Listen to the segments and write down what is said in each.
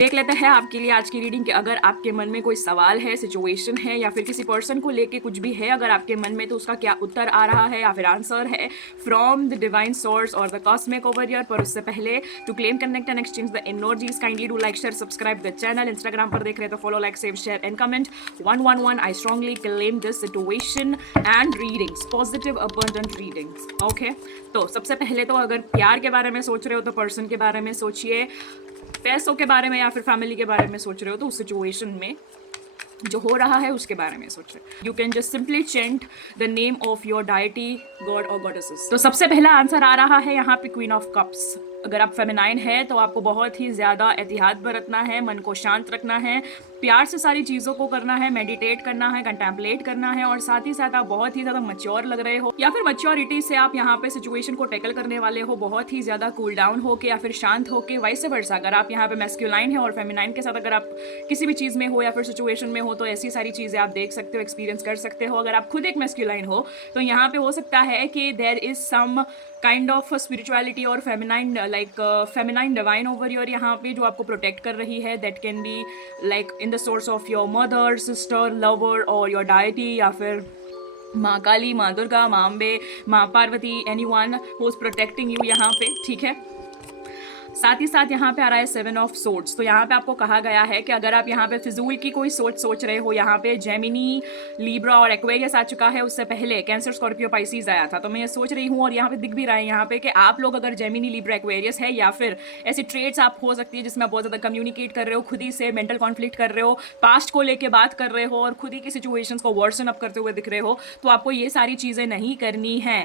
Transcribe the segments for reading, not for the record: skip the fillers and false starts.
देख लेते हैं आपके लिए आज की रीडिंग कि अगर आपके मन में कोई सवाल है, सिचुएशन है या फिर किसी पर्सन को लेके कुछ भी है अगर आपके मन में, तो उसका क्या उत्तर आ रहा है या फिर आंसर है फ्रॉम द डिवाइन सोर्स और द कॉस्मिक ओवरियर। पर उससे पहले to claim, connect and exchange the energies, kindly do like, share, subscribe the channel. Instagram पर देख रहे हैं तो follow, like, save, share and comment. 111 I strongly claim this situation and readings, positive abundant readings. Okay, तो सबसे पहले तो अगर प्यार के बारे में सोच रहे हो तो पर्सन के बारे में सोचिए, पैसों के बारे में या फिर फैमिली के बारे में सोच रहे हो तो उस सिचुएशन में जो हो रहा है उसके बारे में सोच रहे हो। You can just simply chant the name of your deity, god और गॉडेसेस। तो सबसे पहला आंसर आ रहा है यहाँ पे क्वीन ऑफ कप्स। अगर आप फेमिनाइन है तो आपको बहुत ही ज़्यादा एहतियात बरतना है, मन को शांत रखना है, प्यार से सारी चीज़ों को करना है, मेडिटेट करना है, कंटेम्पलेट करना है, और साथ ही साथ आप बहुत ही ज़्यादा मैच्योर लग रहे हो या फिर मैच्योरिटी से आप यहाँ पे सिचुएशन को टैकल करने वाले हो, बहुत ही ज़्यादा कूल डाउन होके या फिर शांत होके। वाइस वर्सा अगर आप यहाँ पे मैस्कुलाइन है और फेमिनाइन के साथ अगर आप किसी भी चीज़ में हो या फिर सिचुएशन में हो तो ऐसी सारी चीज़ें आप देख सकते हो, एक्सपीरियंस कर सकते हो। अगर आप खुद एक मैस्कुलाइन हो तो यहाँ पे हो सकता है कि there is some kind of spirituality और feminine, like feminine divine over your यहाँ पे जो आपको प्रोटेक्ट कर रही है। That can be like in the source of your mother, sister, lover और योर डायटी, या फिर माँ काली, माँ दुर्गा, माँ अम्बे, माँ Parvati, anyone who is protecting you यहाँ पे। ठीक है, साथ ही साथ यहाँ पे आ रहा है 7 ऑफ सोर्ड्स। तो यहाँ पे आपको कहा गया है कि अगर आप यहाँ पे फिजूल की कोई सोच रहे हो, यहाँ पे जेमिनी, लिब्रा और एक्वेरियस आ चुका है, उससे पहले कैंसर, स्कॉर्पियो, पाइसीज आया था। तो मैं ये सोच रही हूँ और यहाँ पे दिख भी रहा है यहाँ पे कि आप लोग अगर जेमिनी, लिब्रा, एक्वेरियस है या फिर ऐसी ट्रेड्स आप हो सकती है जिसमें आप बहुत ज़्यादा कम्युनिकेट कर रहे हो, खुद ही से मेंटल कॉन्फ्लिक्ट कर रहे हो, पास्ट को लेके बात कर रहे हो और खुद ही की सिचुएशन को वर्सन अप करते हुए दिख रहे हो, तो आपको ये सारी चीज़ें नहीं करनी है।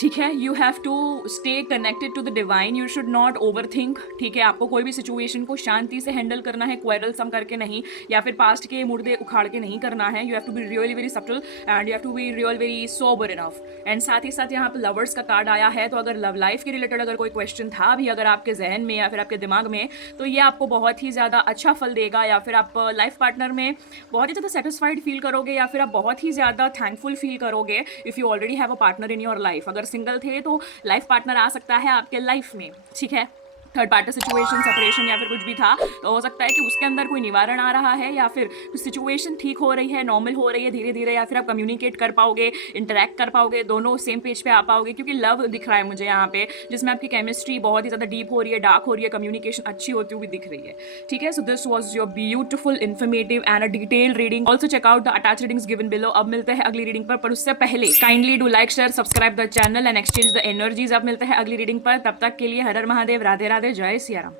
ठीक है, you have to stay connected to the divine, you should not over think. ठीक है, आपको कोई भी सिचुएशन को शांति से हैंडल करना है, क्वेरल सम करके नहीं, या फिर पास्ट के मुर्दे उखाड़ के नहीं करना है। You have to be really very subtle and you have to be real very sober enough. And साथ ही साथ यहाँ पे लवर्स का कार्ड आया है। तो अगर लव लाइफ के रिलेटेड अगर कोई क्वेश्चन था भी अगर आपके जहन में या फिर आपके दिमाग में, तो ये आपको बहुत ही ज़्यादा अच्छा फल देगा, या फिर आप लाइफ पार्टनर में बहुत ही ज़्यादा सेटिस्फाइड फील करोगे, या फिर आप बहुत ही ज़्यादा थैंकफुल फील करोगे if you already have a partner in your life. अगर सिंगल थे तो लाइफ पार्टनर आ सकता है आपके लाइफ में। ठीक है, थर्ड पार्टी सिचुएशन, सेपरेशन या फिर कुछ भी था तो हो सकता है कि उसके अंदर कोई निवारण आ रहा है, या फिर कुछ सिचुएशन ठीक हो रही है, नॉर्मल हो रही है धीरे धीरे, या फिर आप कम्युनिकेट कर पाओगे, इंटरेक्ट कर पाओगे, दोनों सेम पेज पे आ पाओगे। क्योंकि लव दिख रहा है मुझे यहाँ पे, जिसमें आपकी केमिस्ट्री बहुत ही ज़्यादा डीप हो रही है, डार्क हो रही है, कम्युनिकेशन अच्छी होती हुई दिख रही है। ठीक है, so this was your beautiful, informative and a detail reading. Also check out the attach readings given below. अब मिलते हैं अगली रीडिंग पर उससे पहले kindly do like, share, subscribe the channel and exchange the energies. अब मिलते हैं अगली रीडिंग पर, तब तक के लिए हर हर महादेव, राधे राधे, जय सिया राम।